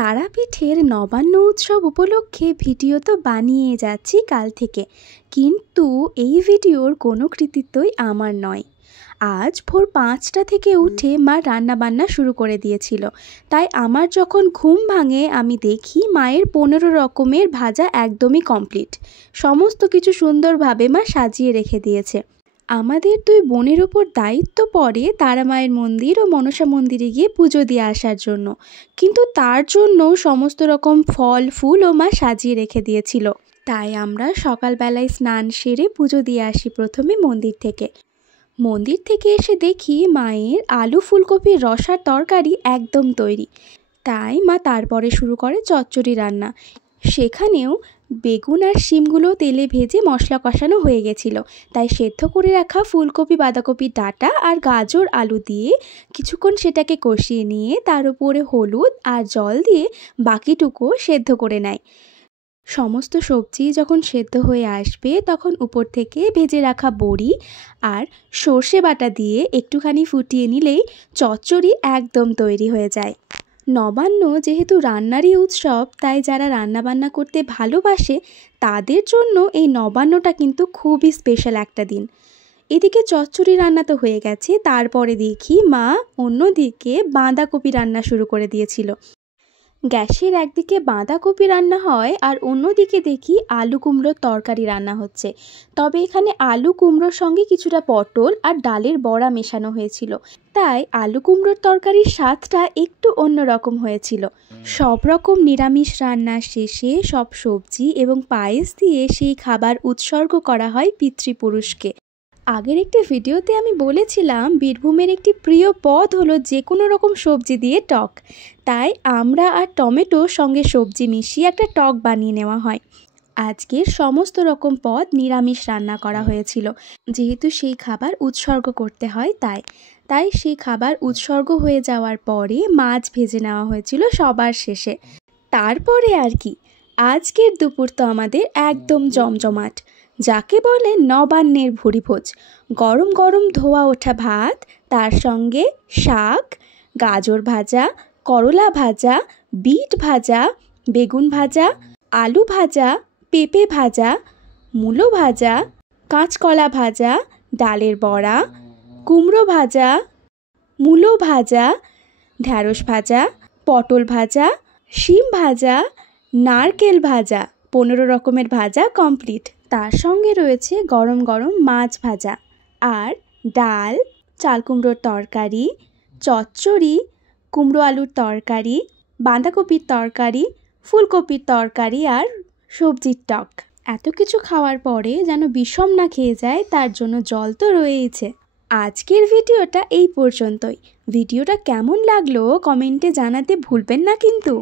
তারাপীঠের নবান্ন উৎসব উপলক্ষে ভিডিও তো বানিয়ে যাচ্ছি কাল থেকে, কিন্তু এই ভিডিওর কোনো কৃতিত্বই আমার নয়। আজ ভোর 5টা থেকে উঠে মা রান্নাবান্না শুরু করে দিয়েছিল, তাই আমার যখন ঘুম ভাঙে আমি দেখি মায়ের 15 রকমের ভাজা একদমই কমপ্লিট। সমস্ত কিছু সুন্দরভাবে মা সাজিয়ে রেখে দিয়েছে। আমাদের 2 বোনের ওপর দায়িত্ব পড়ে তারা মায়ের মন্দির ও মনসা মন্দিরে গিয়ে পুজো দিয়ে আসার জন্য, কিন্তু তার জন্য সমস্ত রকম ফল ফুলও মা সাজিয়ে রেখে দিয়েছিল। তাই আমরা সকালবেলায় স্নান সেরে পুজো দিয়ে আসি প্রথমে মন্দির থেকে। মন্দির থেকে এসে দেখি মায়ের আলু ফুলকপির রসার তরকারি একদম তৈরি, তাই মা তারপরে শুরু করে চচ্চড়ি রান্না। সেখানেও বেগুন আর শিমগুলো তেলে ভেজে মশলা কষানো হয়ে গেছিল, তাই সেদ্ধ করে রাখা ফুলকপি বাঁধাকপির ডাঁটা আর গাজর আলু দিয়ে কিছুক্ষণ সেটাকে কষিয়ে নিয়ে তার উপরে হলুদ আর জল দিয়ে বাকিটুকু সেদ্ধ করে নেয়। সমস্ত সবজি যখন সেদ্ধ হয়ে আসবে তখন উপর থেকে ভেজে রাখা বড়ি আর সর্ষে বাটা দিয়ে একটুখানি ফুটিয়ে নিলেই চচ্চড়ি একদম তৈরি হয়ে যায়। নবান্ন যেহেতু রান্নারই উৎসব, তাই যারা রান্নাবান্না করতে ভালোবাসে তাদের জন্য এই নবান্নটা কিন্তু খুবই স্পেশাল একটা দিন। এদিকে চচ্চড়ি রান্না তো হয়ে গেছে, তারপরে দেখি মা অন্যদিকে বাঁধাকপি রান্না শুরু করে দিয়েছিল। গ্যাসের একদিকে বাঁধাকপি রান্না হয় আর অন্যদিকে দেখি আলু কুমড়োর তরকারি রান্না হচ্ছে। তবে এখানে আলু কুমড়োর সঙ্গে কিছুটা পটল আর ডালের বড়া মেশানো হয়েছিল, তাই আলু কুমড়োর তরকারির স্বাদটা একটু অন্যরকম হয়েছিল। সব রকম নিরামিষ রান্নার শেষে সব সবজি এবং পায়েস দিয়ে সেই খাবার উৎসর্গ করা হয় পিতৃপুরুষকে। আগের একটি ভিডিওতে আমি বলেছিলাম বীরভূমের একটি প্রিয় পদ হলো যে কোনো রকম সবজি দিয়ে টক, তাই আমরা আর টমেটোর সঙ্গে সবজি মিশিয়ে একটা টক বানিয়ে নেওয়া হয়। আজকের সমস্ত রকম পদ নিরামিষ রান্না করা হয়েছিল, যেহেতু সেই খাবার উৎসর্গ করতে হয় তাই সেই খাবার উৎসর্গ হয়ে যাওয়ার পরে মাছ ভেজে নেওয়া হয়েছিল সবার শেষে। তারপরে আর কি, আজকের দুপুর তো আমাদের একদম জমজমাট, যাকে বলে নবান্নের ভুরিভোজ। গরম গরম ধোয়া ওঠা ভাত, তার সঙ্গে শাক, গাজর ভাজা, করলা ভাজা, বিট ভাজা, বেগুন ভাজা, আলু ভাজা, পেঁপে ভাজা, মূলো ভাজা, কাঁচকলা ভাজা, ডালের বড়া, কুমড়ো ভাজা, মূলো ভাজা, ঢ্যাঁড়স ভাজা, পটল ভাজা, শিম ভাজা, নারকেল ভাজা, 15 রকমের ভাজা কমপ্লিট। তার সঙ্গে রয়েছে গরম গরম মাছ ভাজা আর ডাল, চাল কুমড়োর তরকারি, চচ্চড়ি, কুমড়ো আলুর তরকারি, বাঁধাকপির তরকারি, ফুলকপির তরকারি আর সবজির টক। এত কিছু খাওয়ার পরে যেন বিষম না খেয়ে যায়, তার জন্য জল তো রয়েইছে। আজকের ভিডিওটা এই পর্যন্তই। ভিডিওটা কেমন লাগলো কমেন্টে জানাতে ভুলবেন না কিন্তু।